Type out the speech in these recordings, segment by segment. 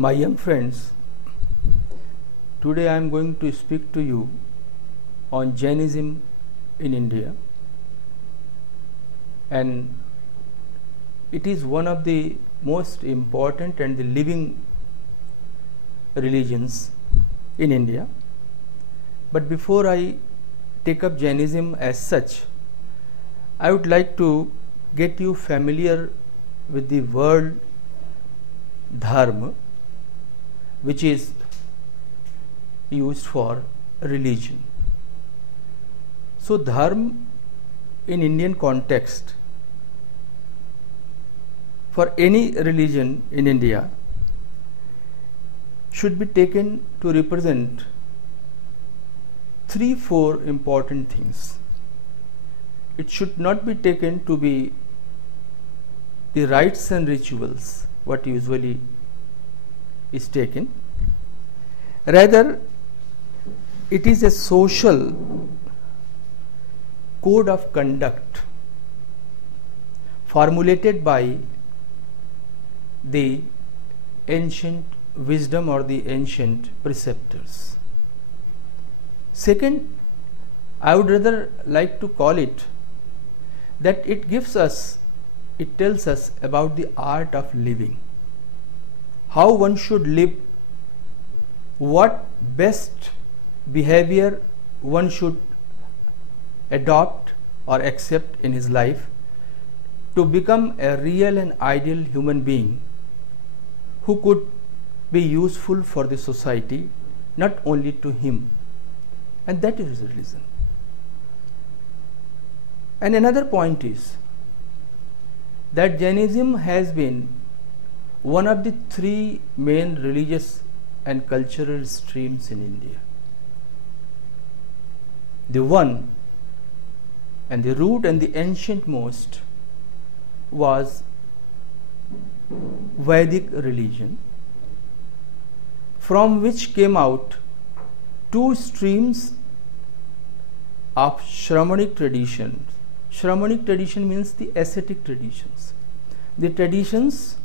My young friends, today I am going to speak to you on Jainism in India, and it is one of the most important and the living religions in India. But before I take up Jainism as such, I would like to get you familiar with the word dharma, which is used for religion. So dharma in Indian context, for any religion in India, should be taken to represent 3-4 important things. It should not be taken to be the rites and rituals, what usually is taken. Rather, it is a social code of conduct formulated by the ancient wisdom or the ancient preceptors. Second, I would rather like to call it that it tells us about the art of living, how one should live, what best behavior one should adopt or accept in his life to become a real and ideal human being who could be useful for the society, not only to him. And that is religion. And another point is that Jainism has been one of the 3 main religious and cultural streams in India. The one and the root and the ancient most was Vedic religion, from which came out 2 streams of Shramanic traditions. Shramanic tradition means the ascetic traditions, the traditions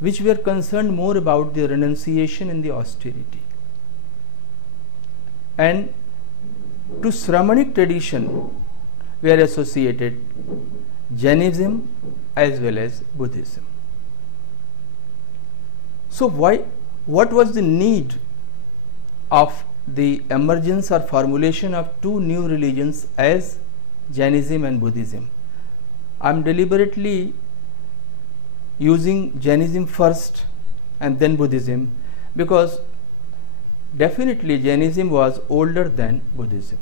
which were concerned more about the renunciation and the austerity. And to Shramanic tradition were associated Jainism as well as Buddhism. So what was the need of the emergence or formulation of 2 new religions as Jainism and Buddhism? I am deliberately using Jainism first and then Buddhism because definitely Jainism was older than Buddhism,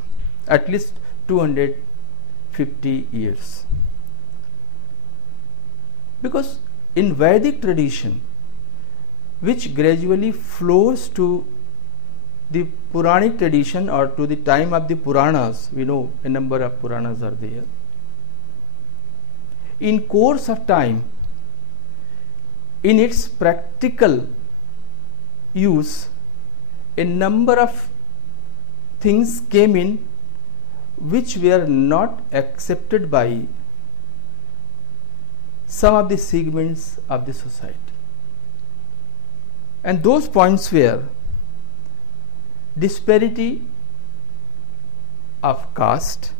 at least 250 years. Because in Vedic tradition, which gradually flows to the Puranic tradition or to the time of the Puranas, we know a number of Puranas are there. In course of time, in its practical use, a number of things came in which were not accepted by some of the segments of the society. And those points were disparity of caste,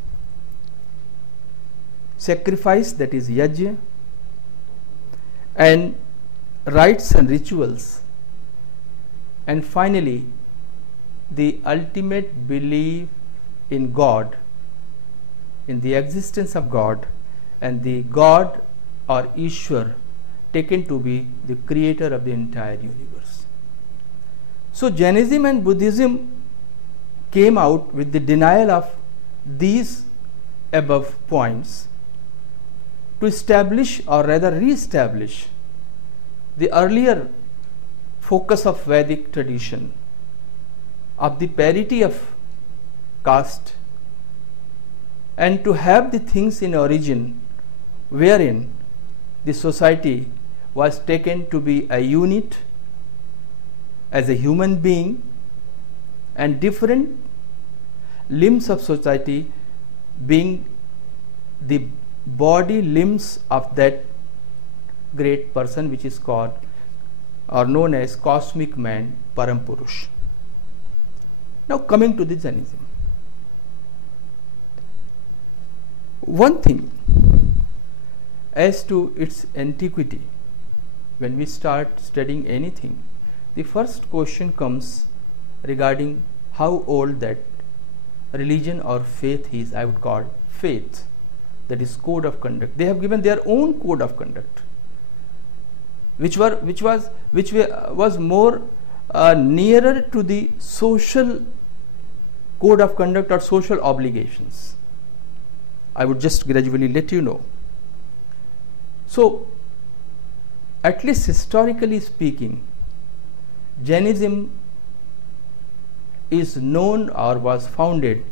sacrifice, that is yajna, and rites and rituals, and finally the ultimate belief in God, in the existence of God, and the God or Ishwar taken to be the creator of the entire universe. So Jainism and Buddhism came out with the denial of these above points to establish or rather re-establish the earlier focus of Vedic tradition of the parity of caste, and to have the things in origin wherein the society was taken to be a unit as a human being, and different limbs of society being the body limbs of that great person which is called or known as cosmic man, Param Purush. Now coming to the Jainism. One thing as to its antiquity, when we start studying anything, the first question comes regarding how old that religion or faith is. I would call faith, that is code of conduct. They have given their own code of conduct, which was more nearer to the social code of conduct or social obligations. I would just gradually let you know. So, at least historically speaking, Jainism is known or was founded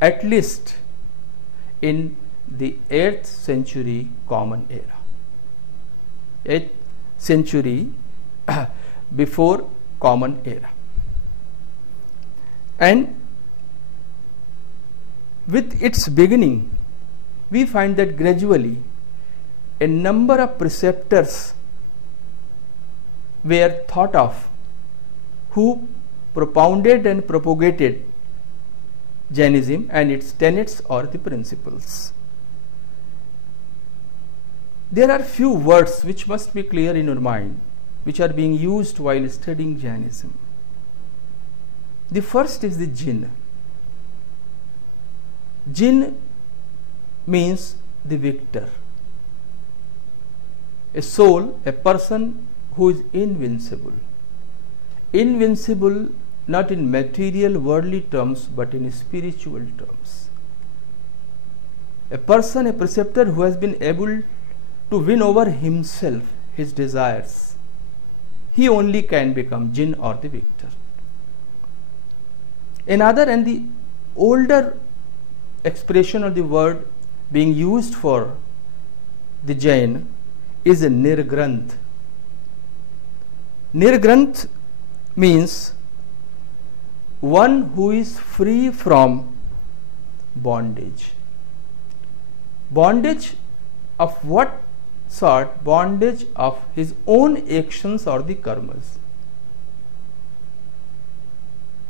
at least in the 8th century Common Era. 8th century before Common Era. And with its beginning, we find that gradually a number of preceptors were thought of who propounded and propagated Jainism and its tenets or the principles. There are few words which must be clear in your mind, which are being used while studying Jainism. The first is the jinn. Jinn means the victor, a soul, a person who is invincible. Invincible not in material worldly terms but in spiritual terms. A person, a preceptor who has been able to win over himself, his desires, he only can become jinn or the victor. Another and the older expression of the word being used for the Jain is a nirgranth. Nirgranth means one who is free from bondage. Bondage of what sort? Bondage of his own actions or the karmas.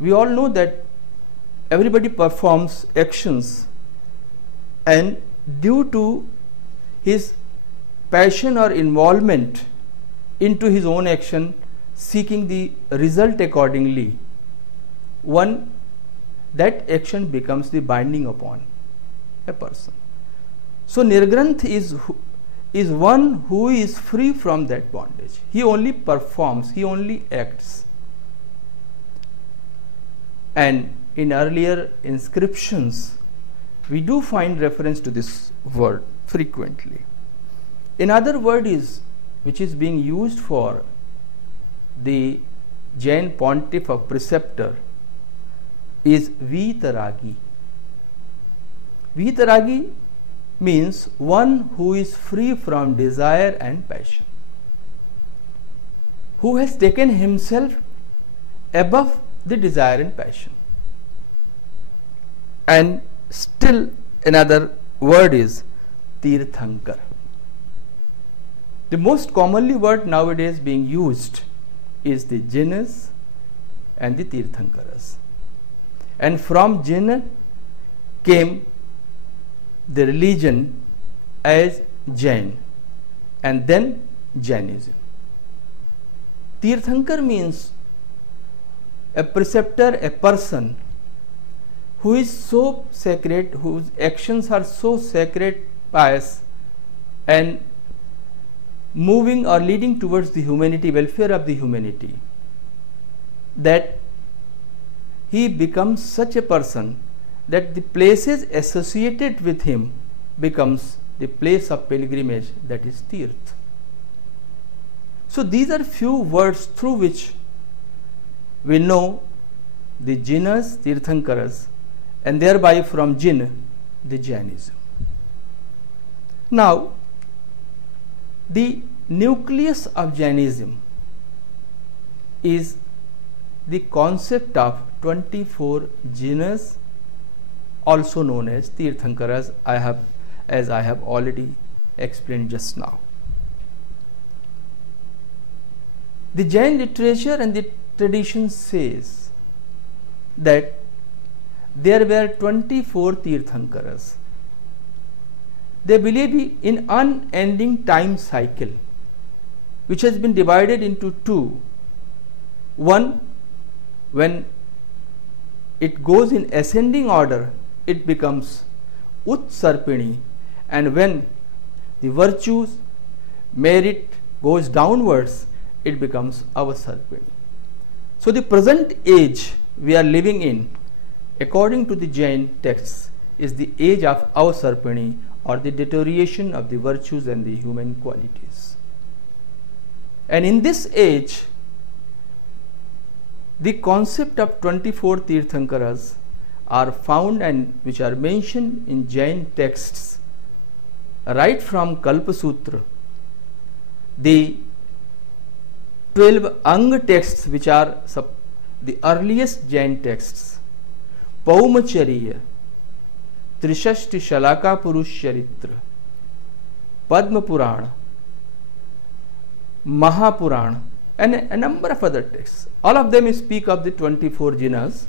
We all know that everybody performs actions, and due to his passion or involvement into his own action, seeking the result accordingly, that action becomes the binding upon a person. So nirgranth is one who is free from that bondage. He only performs, he only acts. And in earlier inscriptions, we do find reference to this word frequently. Another word which is being used for the Jain pontiff or preceptor is Vitaragi. Vitaragi means one who is free from desire and passion, who has taken himself above the desire and passion. And still another word is Tirthankar. The most commonly word nowadays being used is the Jainas and the Tirthankaras. And from Jain came the religion as Jain and then Jainism. Tirthankar means a preceptor, a person who is so sacred, whose actions are so sacred, pious, and moving or leading towards the humanity, welfare of the humanity, that he becomes such a person that the places associated with him becomes the place of pilgrimage, that is Tirth. So these are few words through which we know the Jainas, Tirthankaras, and thereby from Jain the Jainism. Now, the nucleus of Jainism is the concept of 24 Jainas, also known as Tirthankaras, as I have already explained just now. The Jain literature and the tradition says that there were 24 Tirthankaras. They believe in unending time cycle, which has been divided into two. One, when it goes in ascending order, it becomes Utsarpini, and when the virtues, merit goes downwards, it becomes Avasarpini. So the present age we are living in, according to the Jain texts, is the age of Avasarpini, or the deterioration of the virtues and the human qualities. And in this age, the concept of 24 Tirthankaras are found and which are mentioned in Jain texts, right from Kalpa Sutra, the 12 Ang texts, which are the earliest Jain texts, Paumacharya, Trishashti Shalaka Purush Charitra, Padma Purana, Mahapurana, and a number of other texts. All of them speak of the 24 jinas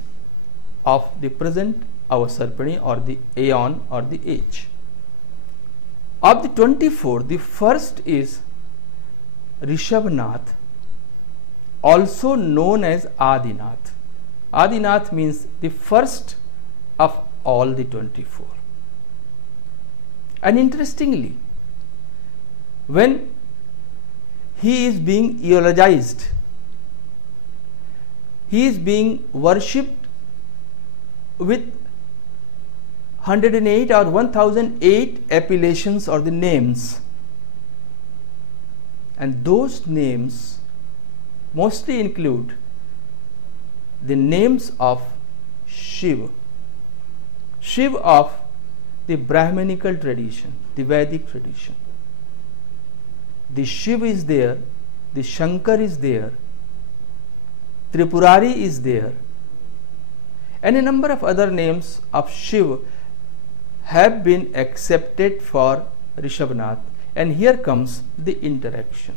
of the present Avasarpini, or the aeon, or the age. Of the 24, the first is Rishabhnath, also known as Adinath. Adinath means the first of all the 24. And interestingly, when he is being eulogized, he is being worshipped with 108 or 1008 appellations, or the names, and those names mostly include the names of Shiva, Shiva of the Brahmanical tradition, the Vedic tradition. The Shiva is there, the Shankar is there, Tripurari is there, and a number of other names of Shiva have been accepted for Rishabhnath. And here comes the interaction,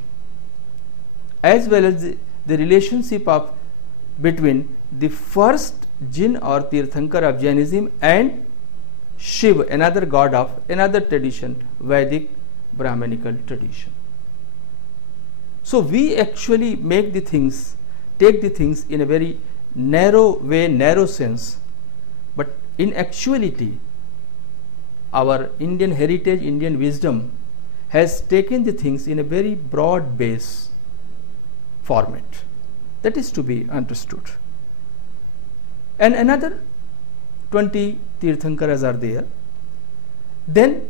as well as the relationship of between the first Jin or Tirthankar of Jainism and Shiva, another god of another tradition, Vedic Brahmanical tradition. So we actually take the things in a very narrow way, narrow sense, but in actuality, our Indian heritage, Indian wisdom has taken the things in a very broad base format that is to be understood. And another 20 Tirthankaras are there. Then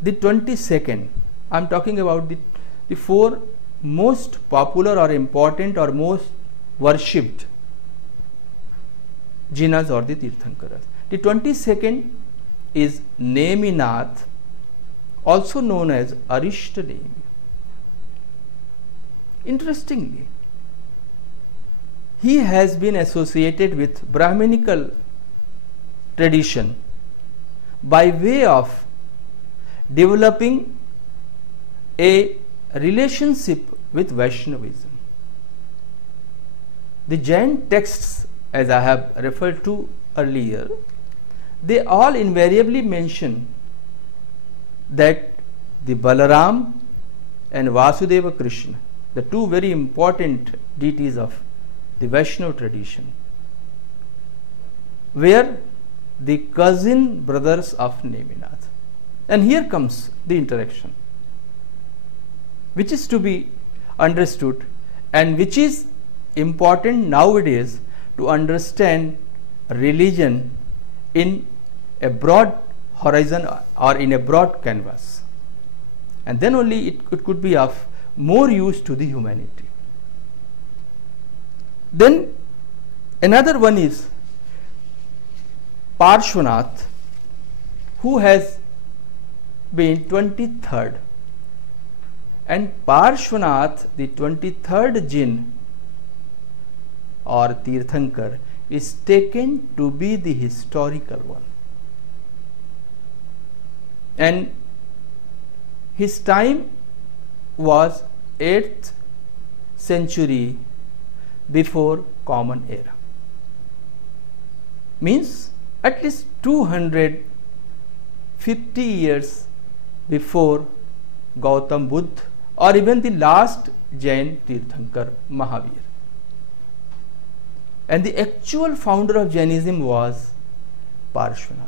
the 22nd, I am talking about the four most popular or important or most worshipped jinas or the Tirthankaras. The 22nd is Neminath, also known as Arishtademi. Interestingly, he has been associated with Brahmanical tradition by way of developing a relationship with Vaishnavism. The Jain texts, as I have referred to earlier, they all invariably mention that the Balaram and Vasudeva Krishna, the two very important deities of the Vaishnava tradition, were the cousin brothers of Neminath. And here comes the interaction, which is to be understood and which is important nowadays to understand religion in a broad horizon or in a broad canvas, and then only it could be of more use to the humanity. Then another one is Parshvanath, who has been 23rd, and Parshvanath, the 23rd Jin or Tirthankar, is taken to be the historical one, and his time was 8th century before Common Era. Means at least 250 years before Gautam Buddha or even the last Jain Tirthankar Mahavir. And the actual founder of Jainism was Parshvanath.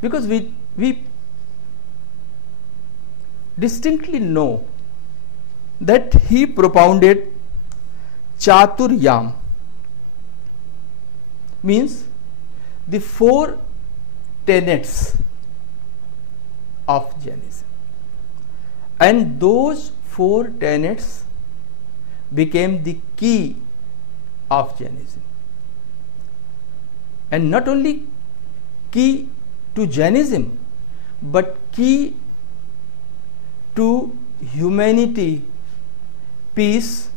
Because we distinctly know that he propounded Chaturyam, means the 4 tenets of Jainism, and those 4 tenets became the key of Jainism, and not only key to Jainism but key to humanity, peace,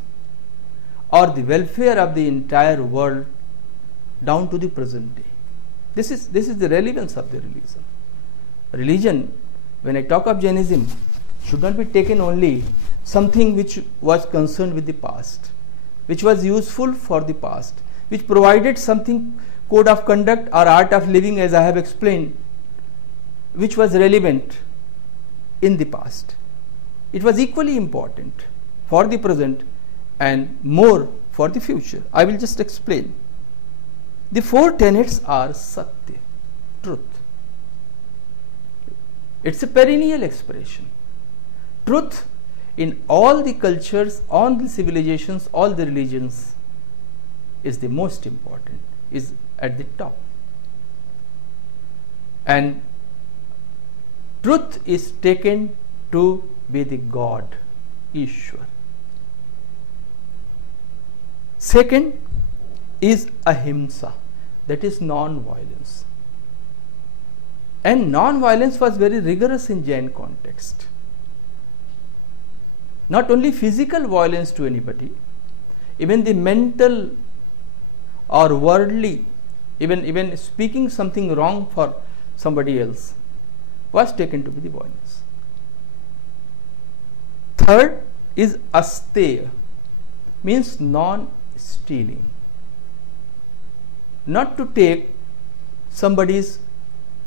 or the welfare of the entire world down to the present day. This is the relevance of the religion. Religion, when I talk of Jainism, should not be taken only something which was concerned with the past, which was useful for the past, which provided something, code of conduct or art of living, as I have explained, which was relevant in the past. It was equally important for the present and more for the future. I will just explain. The 4 tenets are Satya, truth. It's a perennial expression. Truth in all the cultures, all the civilizations, all the religions is the most important, is at the top. And truth is taken to be the God, Ishwar. Second is ahimsa, that is non-violence. And non-violence was very rigorous in Jain context. Not only physical violence to anybody, even the mental or worldly, even speaking something wrong for somebody else was taken to be the violence. Third is asteya, means non-stealing. Not to take somebody's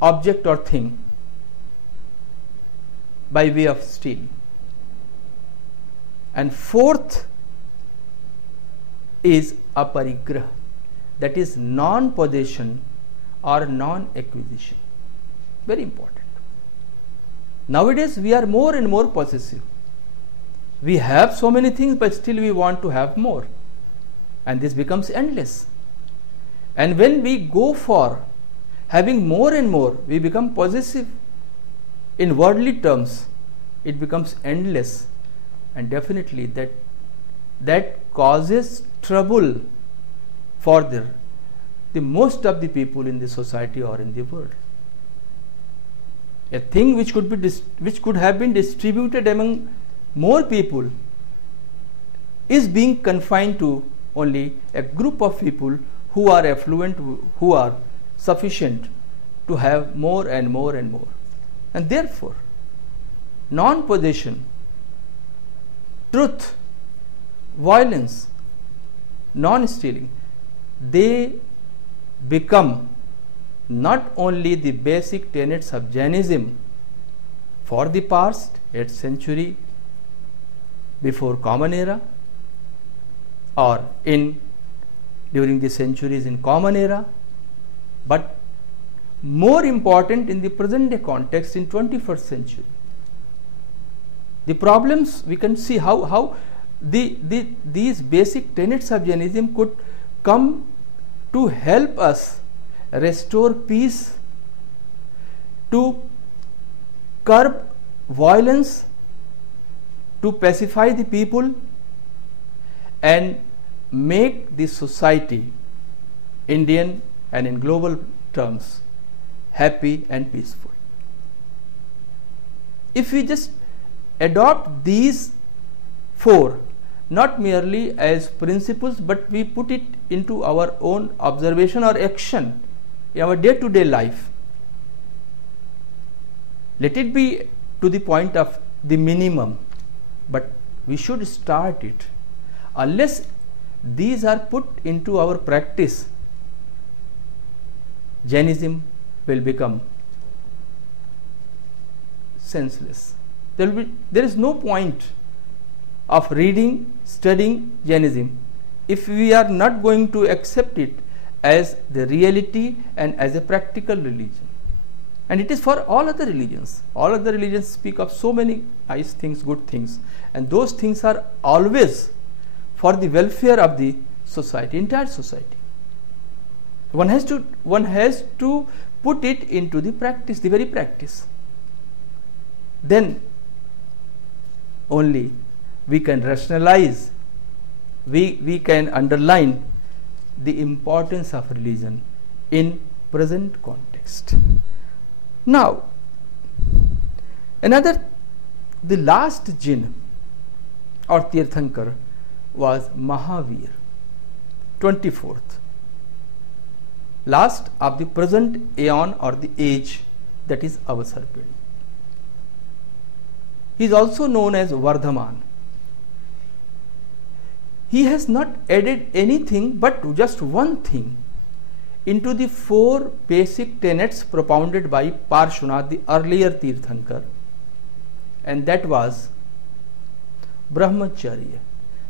object or thing by way of stealing. And fourth is aparigraha, that is non-possession or non-acquisition. Very important. Nowadays we are more and more possessive. We have so many things, but still we want to have more, and this becomes endless. And when we go for having more and more, we become possessive. In worldly terms, it becomes endless, and definitely that causes trouble for the most of the people in the society or in the world. A thing which could have been distributed among more people is being confined to only a group of people who are affluent, who are sufficient to have more and more and more. And therefore, non-possession, truth, violence, non-stealing, they become not only the basic tenets of Jainism for the past 8th century before Common Era, or during the centuries in Common Era, but more important in the present day context in 21st century. The problems, we can see how these basic tenets of Jainism could come to help us restore peace, to curb violence, to pacify the people, and make the society, Indian and in global terms, happy and peaceful. If we just adopt these 4, not merely as principles, but we put it into our own observation or action in our day-to-day life, let it be to the point of the minimum, but We should start it. Unless these are put into our practice, Jainism will become senseless. There is no point of reading, studying Jainism if we are not going to accept it as the reality and as a practical religion. And it is for all other religions. All other religions speak of so many nice things, good things, and those things are always for the welfare of the society, entire society. One has to put it into the practice, the very practice. Then only we can rationalize, we can underline the importance of religion in present context. Now, the last jinn or Tirthankar was Mahavir, 24th, last of the present aeon or the age, that is Avasarpini. He is also known as Vardhaman. He has not added anything but just one thing into the 4 basic tenets propounded by Parshvanath, the earlier Tirthankar, and that was Brahmacharya,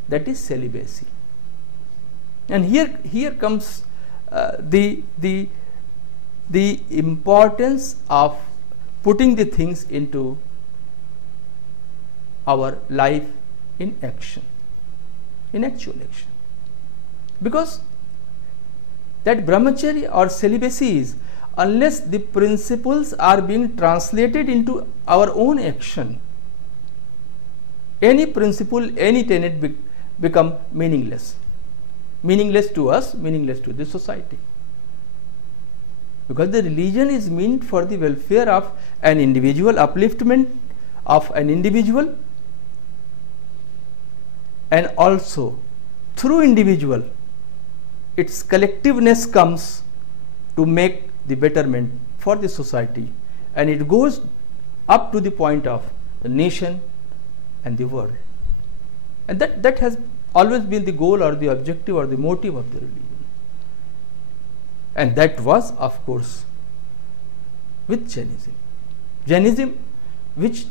that is celibacy. And here comes the importance of putting the things into our life in action, in actual action. Because that brahmacharya or celibacy is, unless the principles are being translated into our own action, any principle, any tenet become meaningless. Meaningless to us, meaningless to the society. Because the religion is meant for the welfare of an individual, upliftment of an individual, and also through individual its collectiveness comes to make the betterment for the society, and it goes up to the point of the nation and the world. And that has always been the goal or the objective or the motive of the religion. And that was, of course, with Jainism. Jainism, which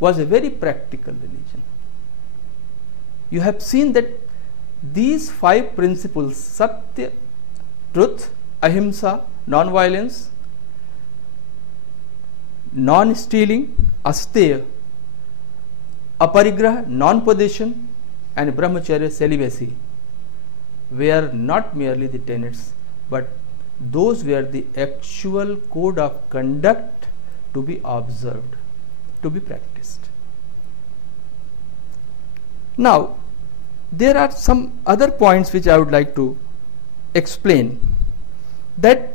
was a very practical religion. You have seen that these 5 principles, Satya, truth, Ahimsa, non-violence, non-stealing, Asteya, Aparigraha, non-possession, and Brahmacharya, celibacy, were not merely the tenets, but those were the actual code of conduct to be observed, to be practiced. Now, there are some other points which I would like to explain. That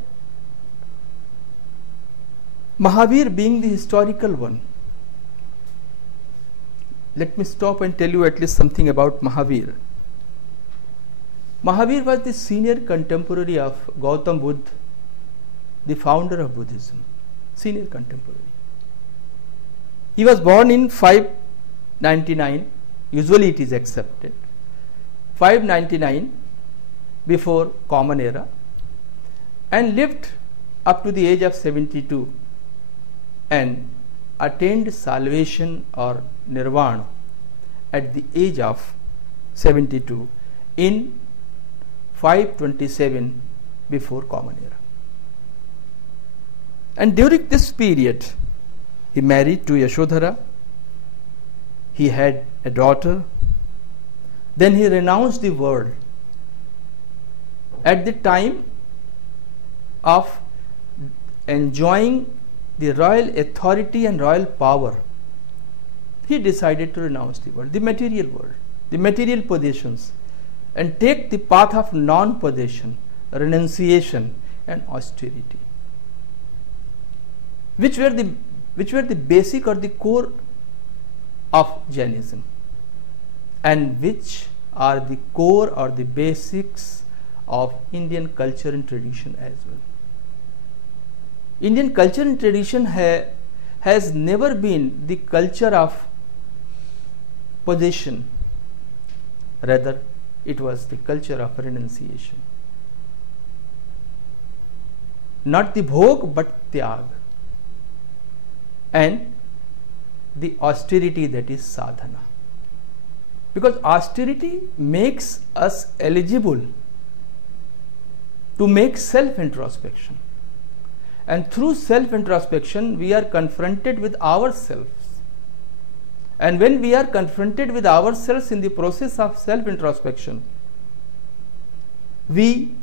Mahavir being the historical one, let me stop and tell you at least something about Mahavir. Mahavir was the senior contemporary of Gautam Buddha, the founder of Buddhism, senior contemporary. He was born in 599, usually it is accepted, 599 before Common Era, and lived up to the age of 72 and attained salvation or nirvana at the age of 72 in 527 before Common Era. And during this period, he married to Yashodhara, he had a daughter, then he renounced the world. At the time of enjoying the royal authority and royal power, he decided to renounce the world, the material possessions, and take the path of non-possession, renunciation and austerity, which were the basic or the core of Jainism, and which are the core or the basics of Indian culture and tradition as well. Indian culture and tradition has never been the culture of possession. Rather, it was the culture of renunciation. Not the bhog, but tyag. And the austerity, that is sadhana. Because austerity makes us eligible to make self-introspection. And through self-introspection, we are confronted with ourselves. And when we are confronted with ourselves in the process of self-introspection, we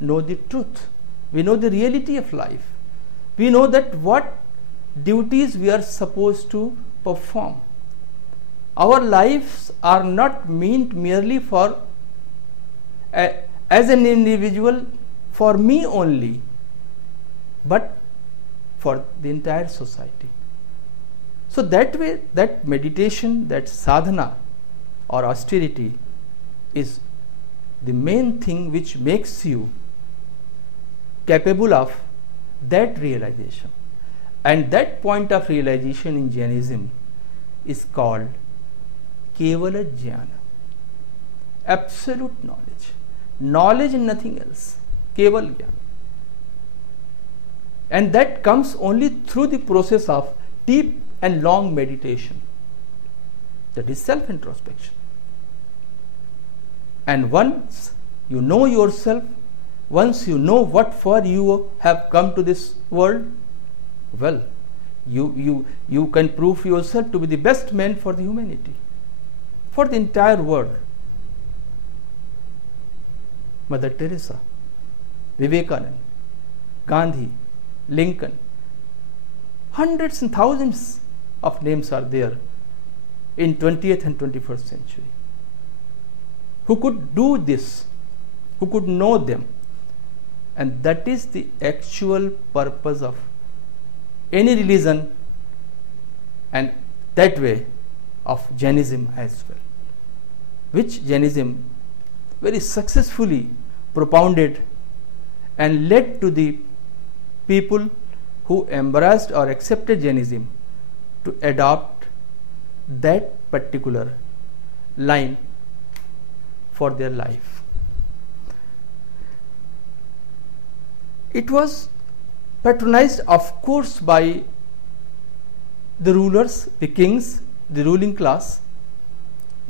know the truth. We know the reality of life. We know that what duties we are supposed to perform. Our lives are not meant merely for, as an individual, for me only, but for the entire society. So that way, that meditation, that sadhana or austerity is the main thing which makes you capable of that realization. And that point of realization in Jainism is called Kevala Jnana, absolute knowledge, knowledge and nothing else, Keval Jnana. And that comes only through the process of deep and long meditation, that is self-introspection. And once you know yourself, once you know what for you have come to this world, well, you can prove yourself to be the best man for the humanity, for the entire world. Mother Teresa, Vivekananda, Gandhi, Lincoln, hundreds and thousands of names are there in 20th and 21st century who could do this, who could know them. And that is the actual purpose of any religion, and that way of Jainism as well, which Jainism very successfully propounded and led to the people who embraced or accepted Jainism to adopt that particular line for their life. It was patronized, of course, by the rulers, the kings, the ruling class,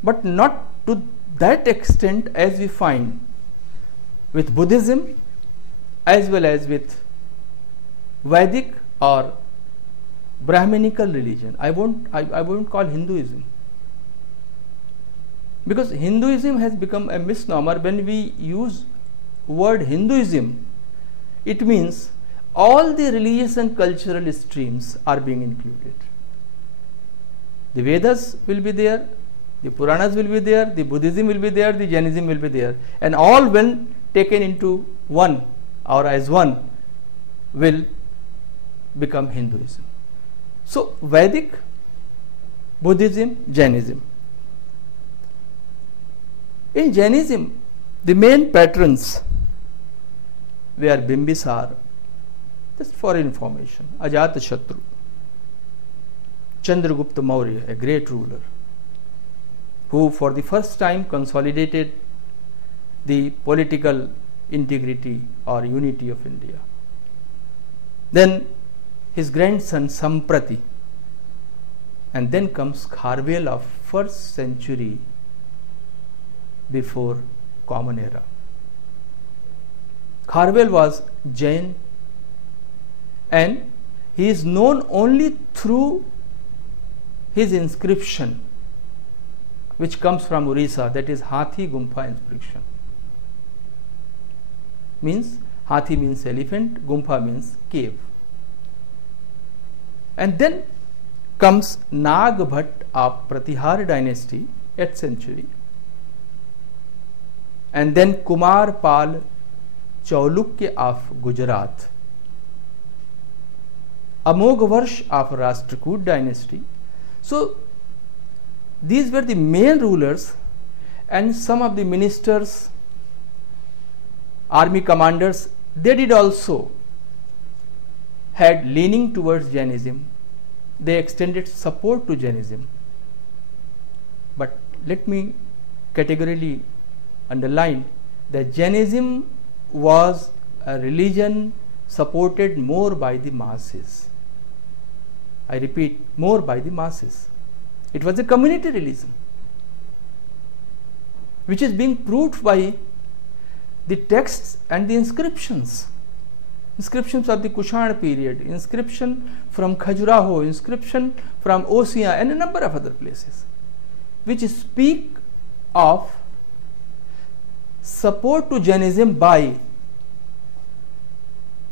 but not to that extent as we find with Buddhism as well as with Vedic or Brahminical religion. I won't call Hinduism, because Hinduism has become a misnomer. When we use word Hinduism, it means all the religious and cultural streams are being included. The Vedas will be there, the Puranas will be there, the Buddhism will be there, the Jainism will be there, and all when taken into one or as one will become Hinduism. So Vedic, Buddhism, Jainism. In Jainism, the main patrons were Bimbisara, just for information, Ajatashatru, Chandragupta Maurya, a great ruler, who for the first time consolidated the political integrity or unity of India. Then his grandson Samprati, and then comes Kharvel of 1st century before Common Era. Kharvel was Jain, and he is known only through his inscription, which comes from Orissa, that is Hathi Gumpha inscription. Means Hathi means elephant, Gumpha means cave. And then comes Nag Bhatt of Pratihar dynasty, 8th century, and then Kumar Pal Chaulukya of Gujarat, Amogvarsh of Rashtrakoot dynasty. So these were the main rulers, and some of the ministers, army commanders, they did also had leaning towards Jainism. They extended support to Jainism. But let me categorically underline that Jainism was a religion supported more by the masses. I repeat, more by the masses. It was a community religion, which is being proved by the texts and the inscriptions. Inscriptions of the Kushan period, inscription from Khajuraho, inscription from Osia, and a number of other places, which speak of support to Jainism by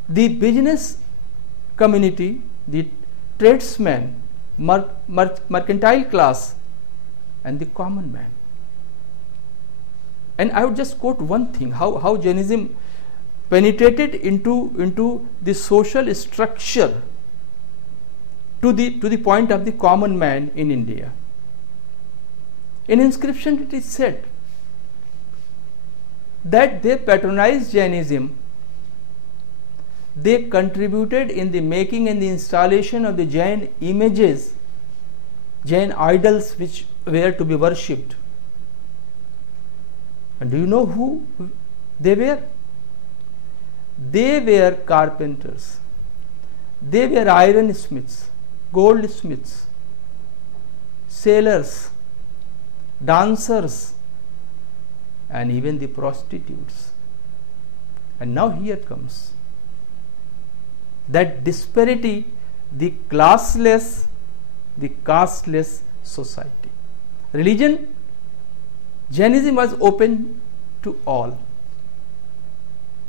the business community, the tradesmen, mercantile class, and the common man. And I would just quote one thing, how Jainism penetrated into the social structure to the point of the common man in India. In inscription it is said that they patronized Jainism, they contributed in the making and the installation of the Jain images, Jain idols which were to be worshipped. And do you know who they were? They were carpenters, they were ironsmiths, goldsmiths, sailors, dancers, and even the prostitutes. And now here comes that disparity, the classless, the casteless society. Religion, Jainism was open to all.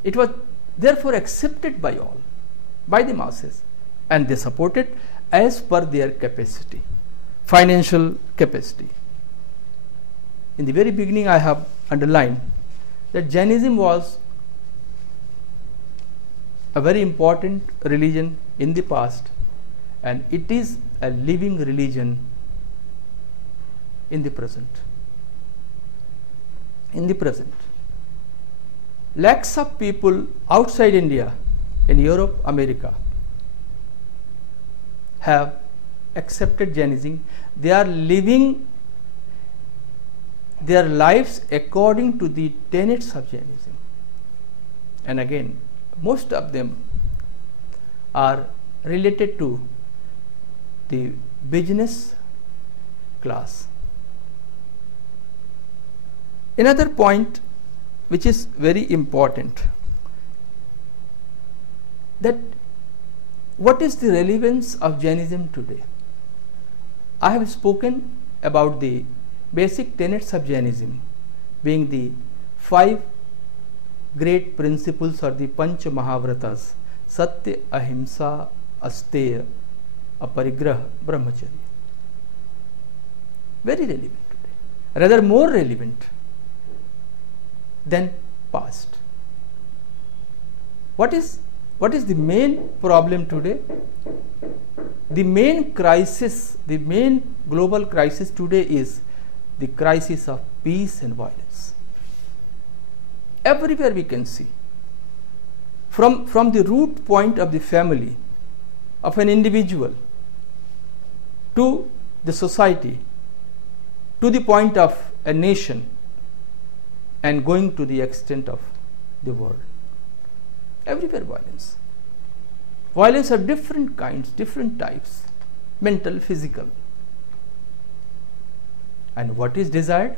It was therefore accepted by all, by the masses, and they supported as per their capacity, financial capacity. In the very beginning I have underlined that Jainism was a very important religion in the past, and it is a living religion in the present. In the present, lakhs of people outside India, in Europe, America, have accepted Jainism. They are living their lives according to the tenets of Jainism. And again, most of them are related to the business class. Another point which is very important, that what is the relevance of Jainism today? I have spoken about the basic tenets of Jainism, being the 5 great principles or the Panch Mahavratas: Satya, Ahimsa, Asteya, Aparigraha, Brahmacharya. Very relevant today, rather more relevant than past. What is the main problem today? The main crisis, the main global crisis today is the crisis of peace and violence. Everywhere we can see, from the root point of the family, of an individual, to the society, to the point of a nation, and going to the extent of the world. Everywhere violence. Violence of different kinds, different types, mental, physical. And what is desired?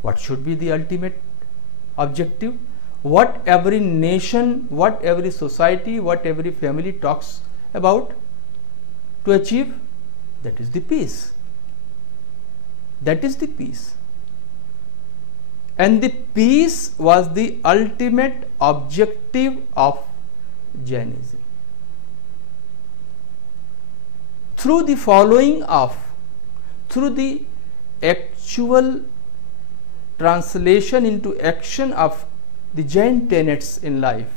What should be the ultimate objective? What every nation, what every society, what every family talks about to achieve? That is the peace. That is the peace. And the peace was the ultimate objective of Jainism. Through the following of, through the actual translation into action of the Jain tenets in life,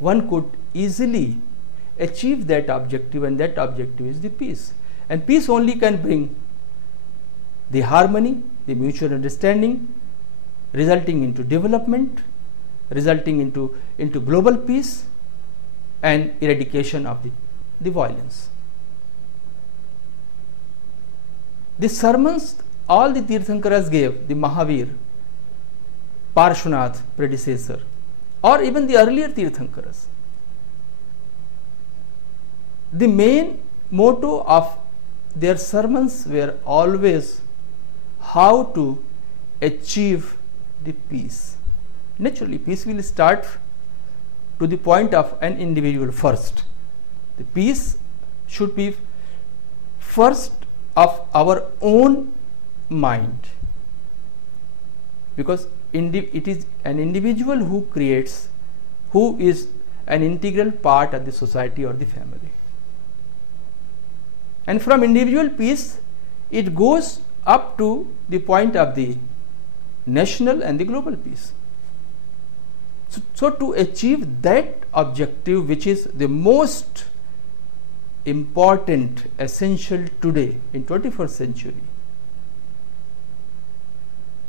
one could easily achieve that objective, and that objective is the peace. And peace only can bring the harmony, the mutual understanding, resulting into development, resulting into global peace and eradication of the violence. The sermons all the Tirthankaras gave, the Mahavir, Parshvanath predecessor, or even the earlier Tirthankaras, the main motto of their sermons were always how to achieve the peace. Naturally, peace will start to the point of an individual first. The peace should be first of our own mind, because it is an individual who creates, who is an integral part of the society or the family. And from individual peace, it goes up to the point of the national and the global peace. So to achieve that objective, which is the most important, essential today in 21st century,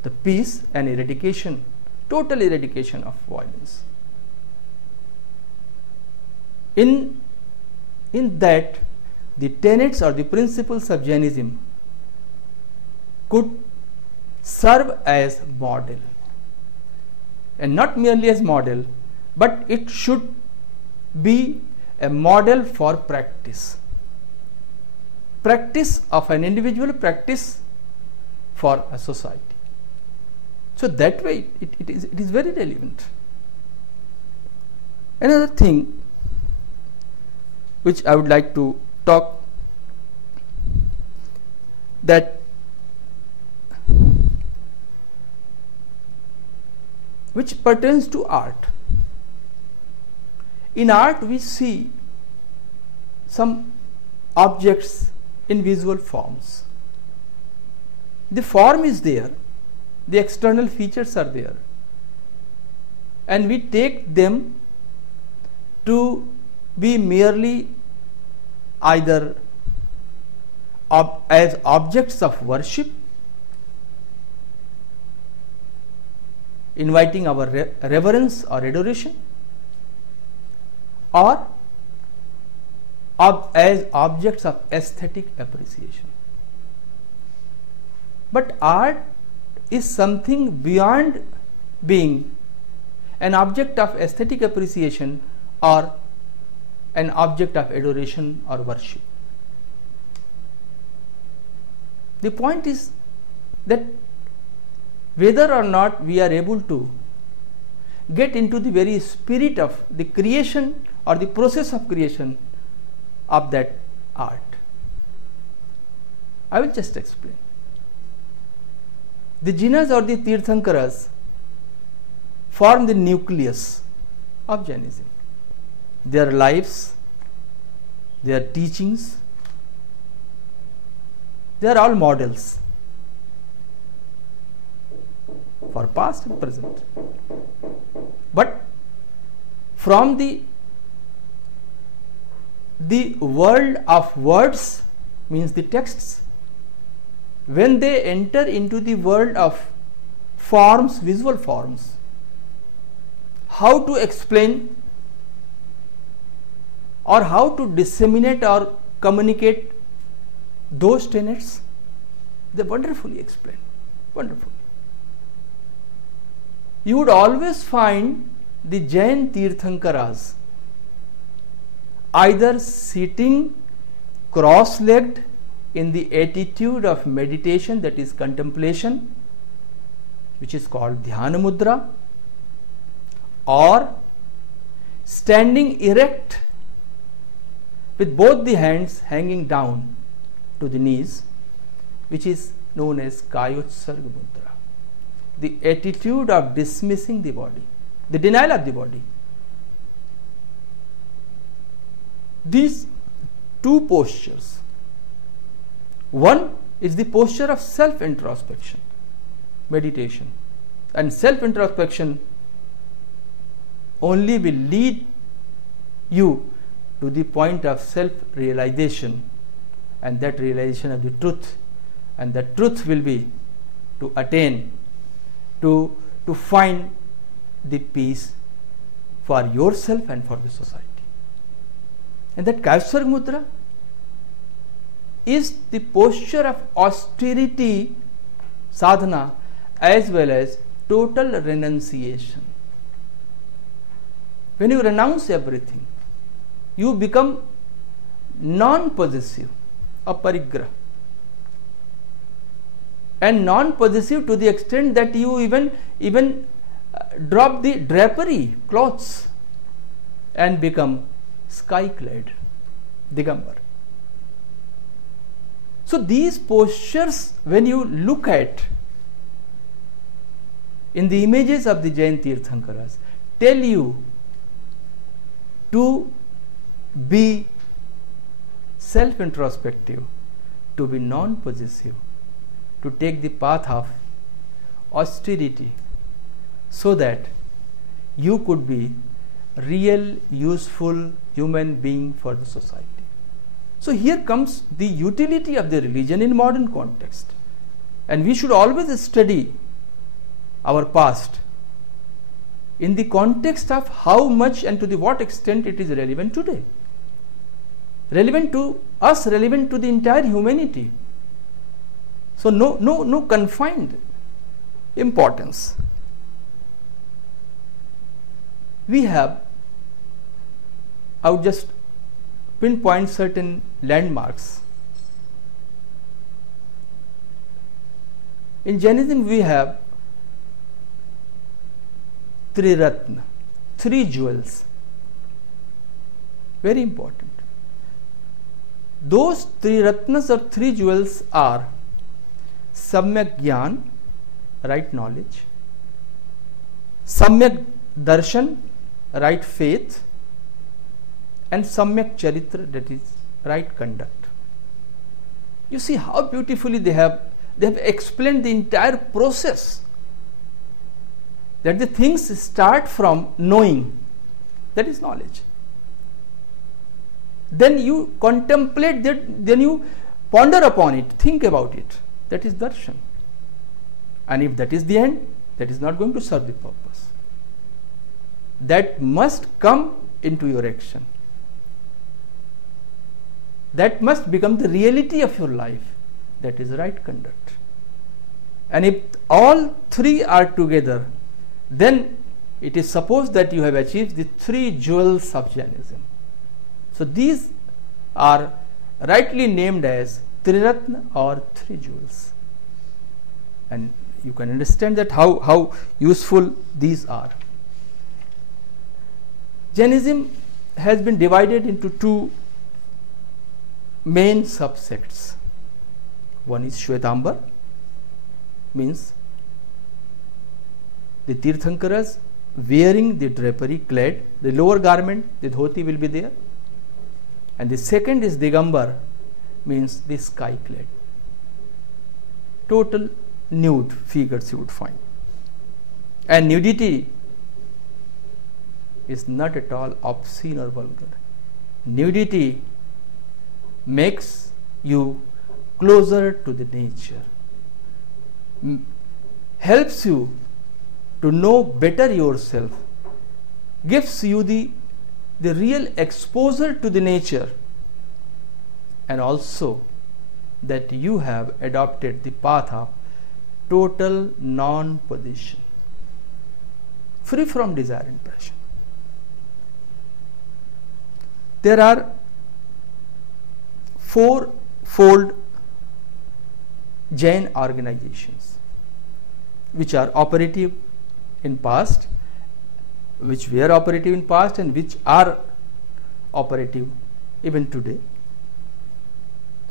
the peace and eradication, total eradication of violence. In that, the tenets or the principles of Jainism could serve as model, and not merely as model, but it should be a model for practice of an individual, practice for a society. So that way it is very relevant. Another thing which I would like to talk, that which pertains to art. In art we see some objects in visual forms. The form is there, the external features are there, and we take them to be merely either as objects of worship, inviting our reverence or adoration, or as objects of aesthetic appreciation. But art is something beyond being an object of aesthetic appreciation or an object of adoration or worship. The point is that whether or not we are able to get into the very spirit of the creation or the process of creation of that art. I will just explain. The Jinas or the Tirthankaras form the nucleus of Jainism. Their lives, their teachings, they are all models for past and present. But from the world of words, means the texts, when they enter into the world of forms, visual forms, how to explain or how to disseminate or communicate those tenets, they wonderfully explain, wonderfully. You would always find the Jain Tirthankaras either sitting cross-legged in the attitude of meditation, that is contemplation, which is called Dhyana Mudra, or standing erect with both the hands hanging down to the knees, which is known as Kayotsarga Mudra, the attitude of dismissing the body, the denial of the body. These two postures, one is the posture of self-introspection, meditation, and self-introspection only will lead you to the point of self-realization, and that realization of the truth, and the truth will be to attain, to find the peace for yourself and for the society. And that Kayotsarga Mudra is the posture of austerity, sadhana, as well as total renunciation. When you renounce everything, you become non-possessive, aparigraha, and non-possessive to the extent that you even drop the drapery, clothes, and become sky-clad, digambar. So these postures, when you look at in the images of the Jain Tirthankaras, tell you to be self-introspective, to be non-possessive, to take the path of austerity, so that you could be real, useful human being for the society. So here comes the utility of the religion in modern context, and we should always study our past in the context of how much and to the what extent it is relevant today, relevant to us, relevant to the entire humanity. So no confined importance. We have, I would just pinpoint certain landmarks. In Jainism we have Triratna, three jewels, very important. Those three ratnas or three jewels are Samyak Gyan, right knowledge, Samyak Darshan, right faith, and Samyak Charitra, that is right conduct. You see how beautifully they have explained the entire process, that the things start from knowing, that is knowledge. Then you contemplate that, then you ponder upon it, think about it, that is darshan. And if that is the end, that is not going to serve the purpose. That must come into your action. That must become the reality of your life, that is right conduct. And if all three are together, then it is supposed that you have achieved the three jewels of Jainism. So these are rightly named as Triratna or three jewels. And you can understand that how useful these are. Jainism has been divided into two main subsects. One is Shwetambar, means the Tirthankaras wearing the drapery clad, the lower garment, the dhoti will be there. And the second is Digambar, means the sky clad. Total nude figures you would find. And nudity is not at all obscene or vulgar. Nudity makes you closer to the nature, helps you to know better yourself, gives you the real exposure to the nature, and also that you have adopted the path of total non-possession, free from desire and passion. There are four-fold Jain organizations which are operative in past, which were operative in past, and which are operative even today,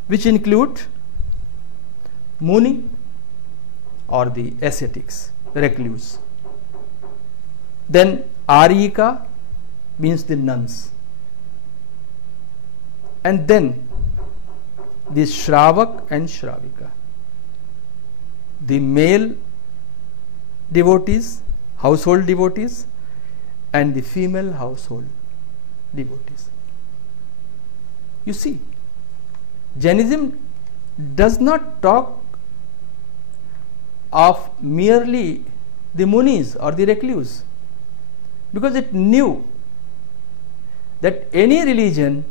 which include Muni or the ascetics, the recluse. Then Aryika means the nuns. And then the Shravak and Shravika, the male devotees, household devotees, and the female household devotees. You see, Jainism does not talk of merely the munis or the recluse, because it knew that any religion,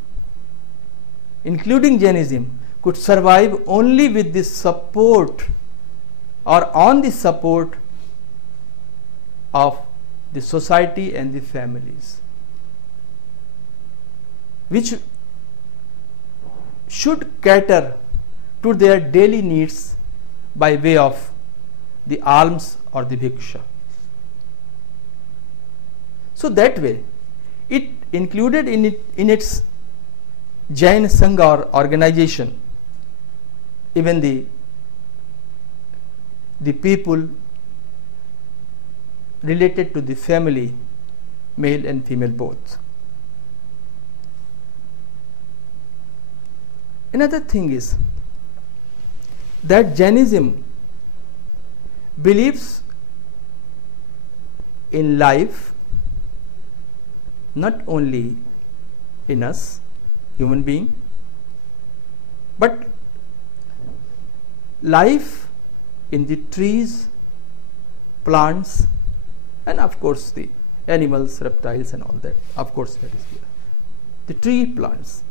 including Jainism, could survive only with the support or on the support of the society and the families, which should cater to their daily needs by way of the alms or the bhiksha. So that way, it included in its Jain Sangha or organization even the people related to the family, male and female both. Another thing is that Jainism believes in life, not only in us, human being, but life in the trees, plants, and of course the animals, reptiles and all that. Of course that is here. The tree, plants.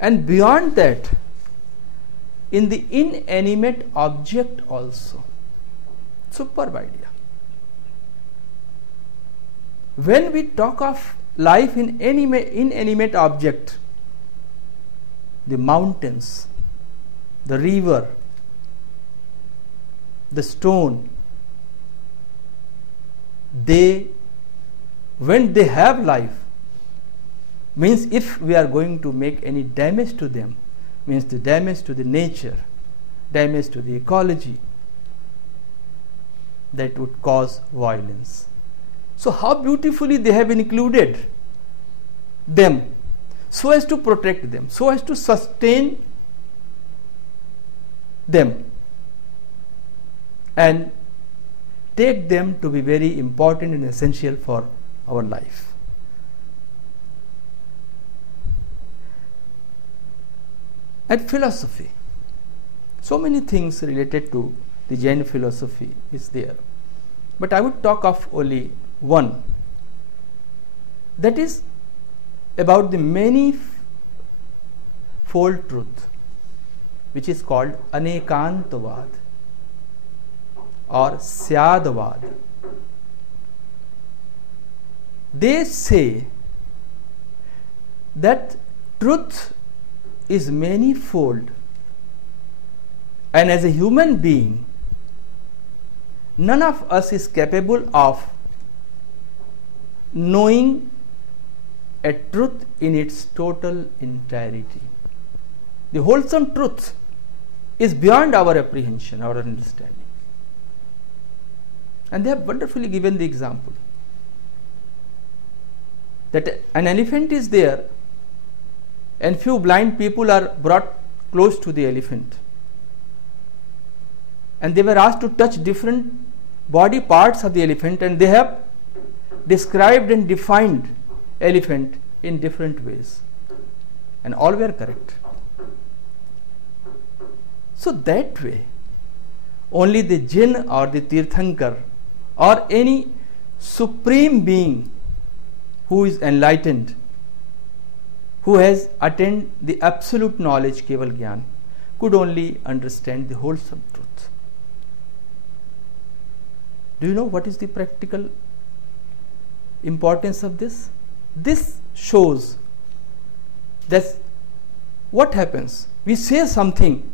And beyond that, in the inanimate object also. Superb idea. When we talk of life in inanimate object, the mountains, the river, the stone, when they have life, means if we are going to make any damage to them, means the damage to the nature, damage to the ecology, that would cause violence. So how beautifully they have included them so as to protect them, so as to sustain them and take them to be very important and essential for our life. And philosophy. So many things related to the Jain philosophy is there. But I would talk of only one. That is about the manifold truth, which is called Anekantavad or Syadvad. They say that truth is manifold, and as a human being, none of us is capable of knowing a truth in its total entirety. The wholesome truth is beyond our apprehension, our understanding. And they have wonderfully given the example that an elephant is there and few blind people are brought close to the elephant, and they were asked to touch different body parts of the elephant, and they have described and defined elephant in different ways, and all were correct. So that way, only the jinn or the tirthankar or any supreme being who is enlightened, who has attained the absolute knowledge, Keval Gyan, could only understand the wholesome truth. Do you know what is the practical importance of this? This shows that what happens, we say something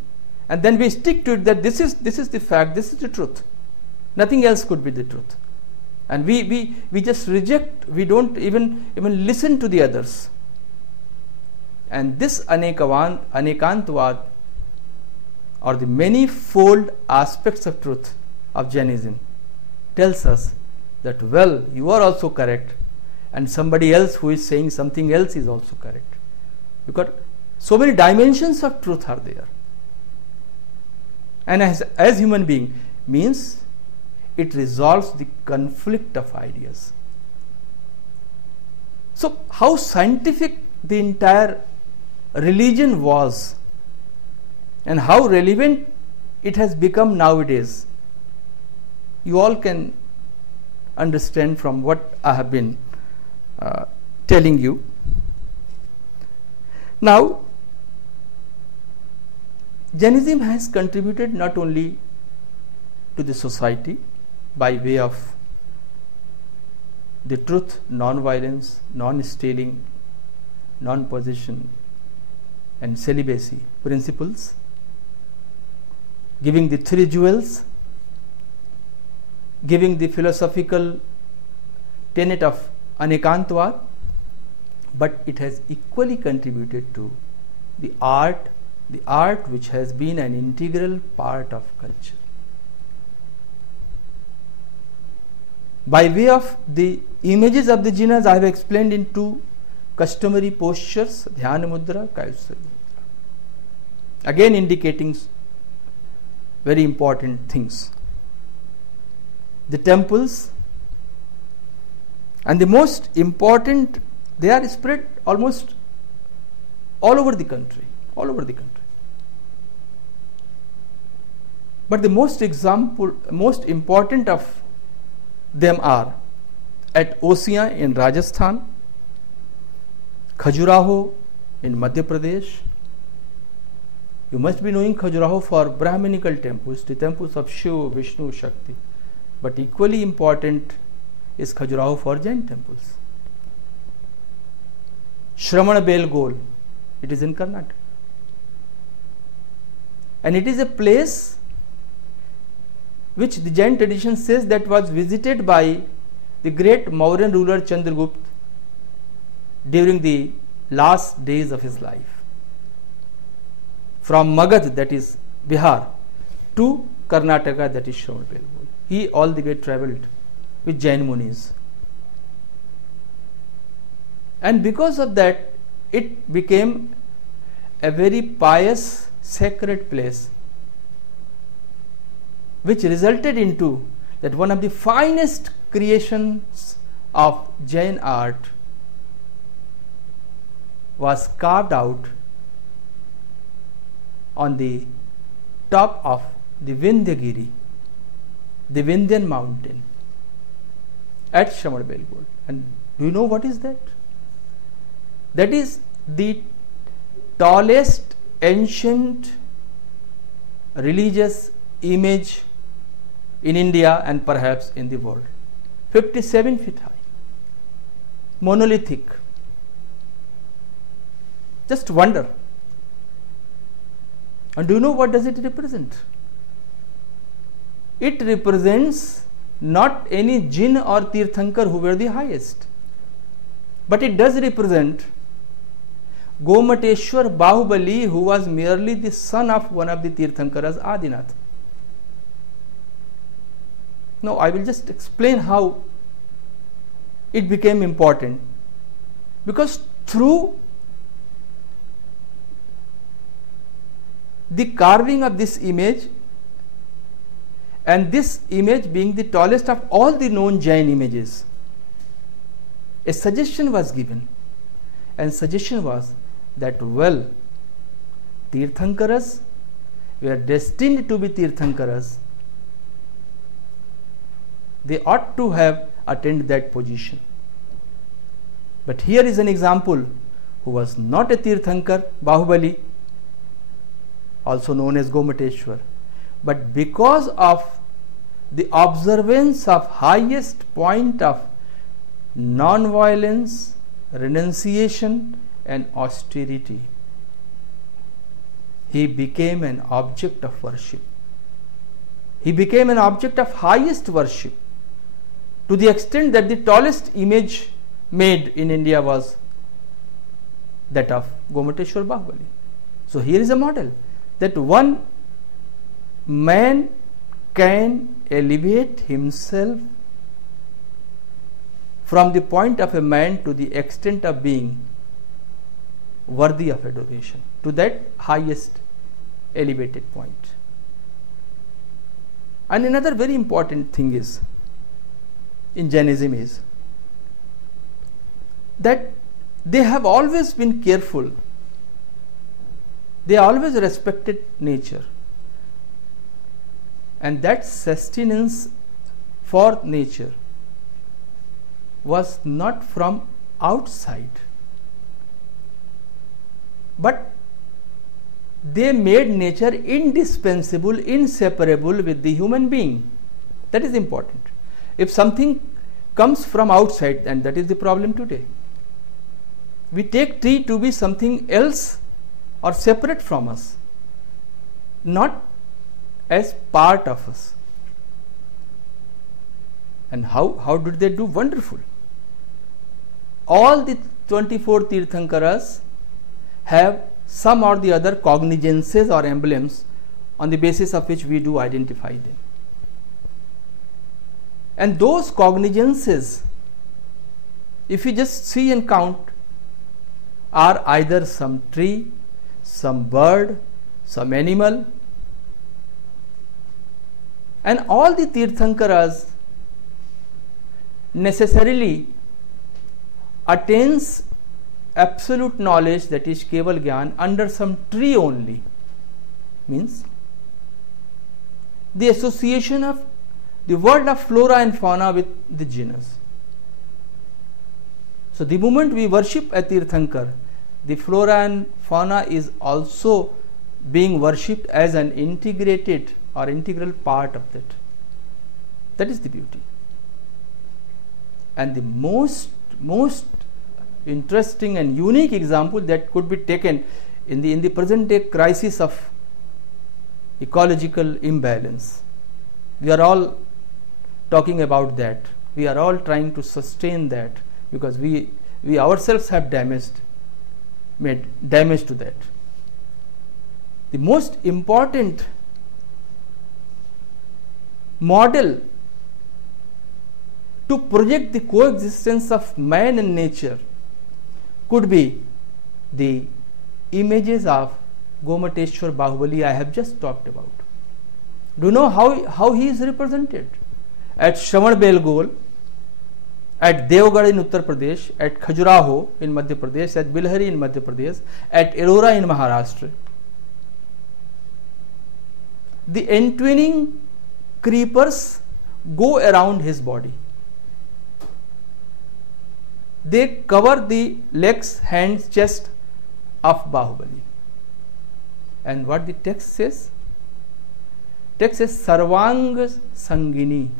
and then we stick to it, that this is the fact, this is the truth, nothing else could be the truth, and we just reject, we don't even listen to the others. And this Anekantvad or the manifold aspects of truth of Jainism tells us that, well, you are also correct, and somebody else who is saying something else is also correct, because so many dimensions of truth are there. And as human being, means it resolves the conflict of ideas. So how scientific the entire religion was and how relevant it has become nowadays, you all can understand from what I have been telling you. Now, Jainism has contributed not only to the society by way of the truth, non-violence, non-stealing, non-possession and celibacy principles, giving the three jewels, giving the philosophical tenet of anekantvad, but it has equally contributed to the art which has been an integral part of culture. By way of the images of the jhanas, I have explained in two customary postures, dhyana mudra, kayusya mudra, again indicating very important things. The temples, and the most important, they are spread almost all over the country. But the most important of them are at Osia in Rajasthan, Khajuraho in Madhya Pradesh. You must be knowing Khajuraho for Brahminical temples, the temples of Shiva, Vishnu, Shakti. But equally important is Khajuraho for Jain temples. Shraman Belgol, it is in Karnataka. And it is a place which the Jain tradition says that was visited by the great Mauryan ruler Chandragupta during the last days of his life. From Magad, that is Bihar, to Karnataka, that is Shravan Belgol. He all the way travelled with Jain Munis. And because of that, it became a very pious, sacred place, which resulted into that one of the finest creations of Jain art was carved out on the top of the Vindyagiri, the Vindhyan mountain at Shravan Belgol. And do you know what is that? That is the tallest ancient religious image in India and perhaps in the world. 57 feet high, monolithic. Just wonder. And do you know what does it represent? It represents not any jinn or tirthankar who were the highest, but it does represent Gomateshwar Bahubali, who was merely the son of one of the tirthankaras, Adinath. Now I will just explain how it became important, because through the carving of this image, and this image being the tallest of all the known Jain images, a suggestion was given, and suggestion was that, well, tirthankaras were destined to be tirthankaras. They ought to have attained that position. But here is an example who was not a tirthankar, Bahubali, also known as Gomateshwar, but because of the observance of highest point of non-violence, renunciation and austerity, he became an object of worship. He became an object of highest worship, to the extent that the tallest image made in India was that of Gomateshwar Bahubali. So here is a model that one man can elevate himself from the point of a man to the extent of being worthy of adoration, to that highest elevated point. And another very important thing is in Jainism is that they have always been careful. They always respected nature, and that sustenance for nature was not from outside, but they made nature indispensable, inseparable with the human being. That is important. If something comes from outside, and that is the problem today, we take tree to be something else or separate from us, not as part of us. And how did they do? Wonderful. All the 24 Tirthankaras have some or the other cognizances or emblems on the basis of which we do identify them. And those cognizances, if you just see and count, are either some tree, some bird, some animal. And all the Tirthankaras necessarily attains absolute knowledge, that is Keval Gyan, under some tree only. Means the association of the world of flora and fauna with the genus. So the moment we worship a Tirthankar, the flora and fauna is also being worshipped as an integrated or integral part of that. That is the beauty. And the most interesting and unique example that could be taken in the present day crisis of ecological imbalance. We are all talking about that. We are all trying to sustain that because we ourselves have made damage to that. The most important model to project the coexistence of man and nature could be the images of Gomateshwar Bahubali I have just talked about. Do you know how he is represented? At Shravan Belgol, at Devgarh in Uttar Pradesh, at Khajuraho in Madhya Pradesh, at Bilhari in Madhya Pradesh, at Ellora in Maharashtra. The entwining creepers go around his body. They cover the legs, hands, chest of Bahubali. And what the text says? Text says Sarvang Sangini.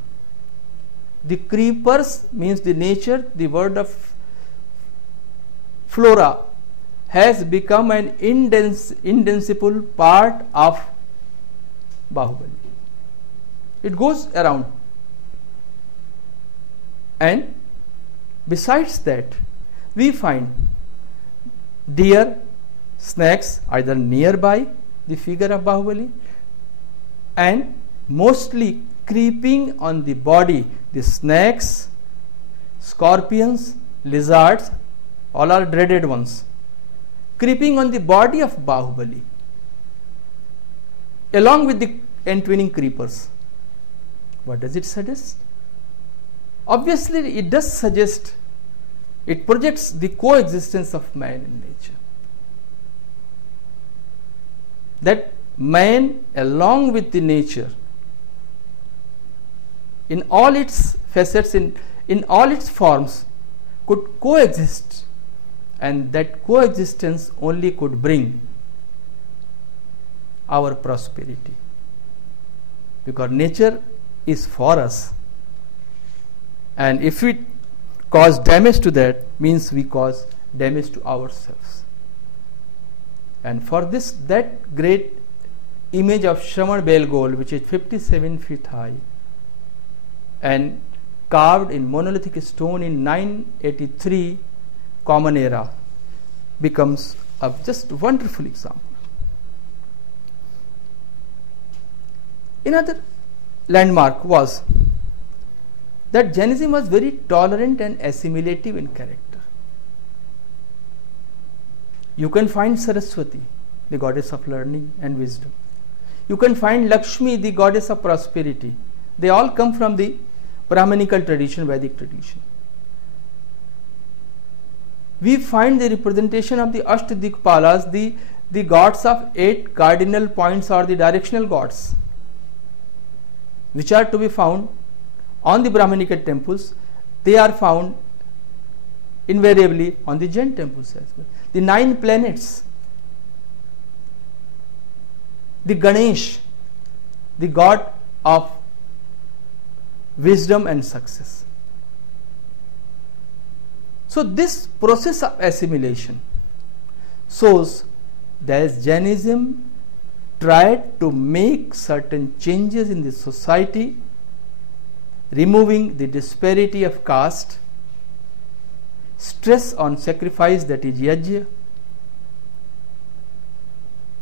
The creepers means the nature, the word of flora has become an indensable part of Bahubali. It goes around. And besides that, we find deer, snakes either nearby the figure of Bahubali and mostly creeping on the body. The snakes, scorpions, lizards, all are dreaded ones, creeping on the body of Bahubali along with the entwining creepers. What does it suggest? Obviously, it does suggest, it projects the coexistence of man and nature. That man, along with the nature, in all its facets, in all its forms, could coexist, and that coexistence only could bring our prosperity. Because nature is for us, and if we cause damage to that, means we cause damage to ourselves. And for this, that great image of Shravan Belgol, which is 57 feet high and carved in monolithic stone in 983 Common Era, becomes a just wonderful example. Another landmark was that Jainism was very tolerant and assimilative in character. You can find Saraswati, the goddess of learning and wisdom. You can find Lakshmi, the goddess of prosperity. They all come from the Brahmanical tradition, Vedic tradition. We find the representation of the Ashtadikpalas, the gods of 8 cardinal points or the directional gods, which are to be found on the Brahmanical temples. They are found invariably on the Jain temples as well. The 9 planets, the Ganesh, the god of wisdom and success. So this process of assimilation shows that Jainism tried to make certain changes in the society, removing the disparity of caste, stress on sacrifice, that is yajna,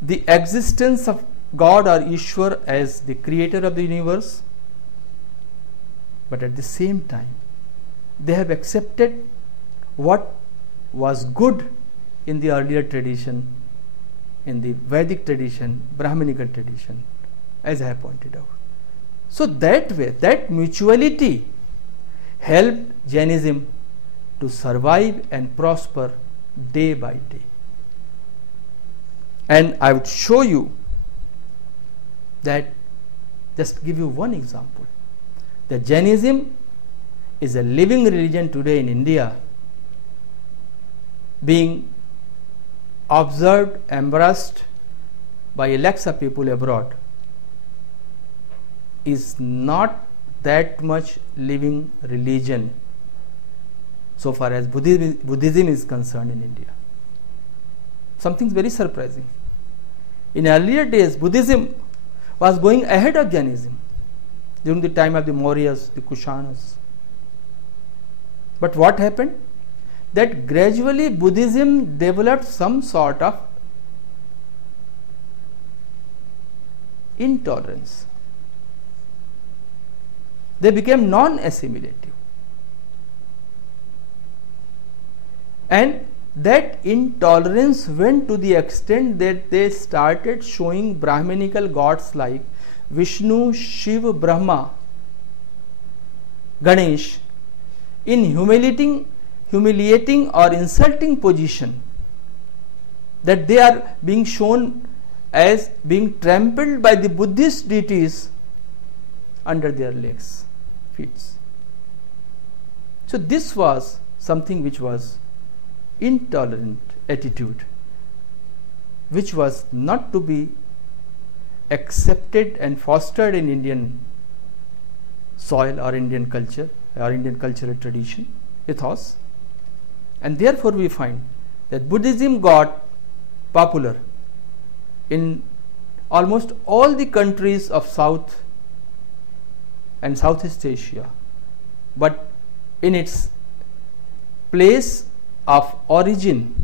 the existence of God or Ishwar as the creator of the universe, but at the same time they have accepted what was good in the earlier tradition, in the Vedic tradition, Brahminical tradition, as I have pointed out. So that way, that mutuality helped Jainism to survive and prosper day by day. And I would show you that, just give you one example, that Jainism is a living religion today in India, being observed, embraced by lakhs of people abroad, is not that much living religion so far as Buddhism is concerned in India. Something very surprising. In earlier days, Buddhism was going ahead of Jainism during the time of the Mauryas, the Kushanas. But what happened? That gradually Buddhism developed some sort of intolerance. They became non-assimilative. And that intolerance went to the extent that they started showing Brahminical gods like Vishnu, Shiva, Brahma, Ganesh in humiliating or insulting position, that they are being shown as being trampled by the Buddhist deities under their legs, feet. So this was something which was intolerant attitude, which was not to be accepted and fostered in Indian soil or Indian culture or Indian cultural tradition, ethos. And therefore we find that Buddhism got popular in almost all the countries of South and Southeast Asia, but in its place of origin,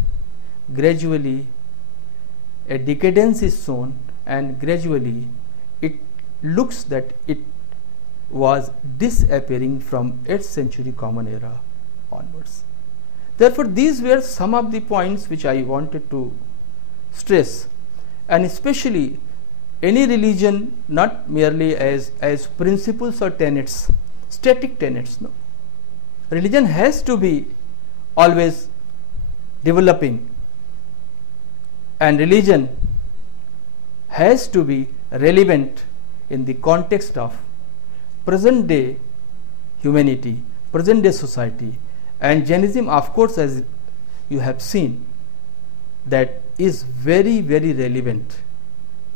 gradually a decadence is shown, and gradually it looks that it was disappearing from 8th century Common Era onwards. Therefore, these were some of the points which I wanted to stress, and especially any religion not merely as principles or tenets, static tenets. No, religion has to be always developing, and religion has to be relevant in the context of present day humanity, present day society. And Jainism, of course, as you have seen, that is very, very relevant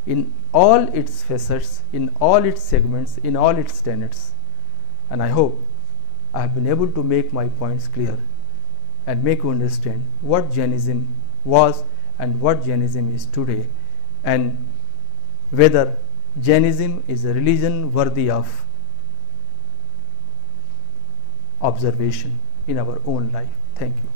in all its facets, in all its segments, in all its tenets. And I hope I have been able to make my points clear and make you understand what Jainism was and what Jainism is today, and whether Jainism is a religion worthy of observation in our own life. Thank you.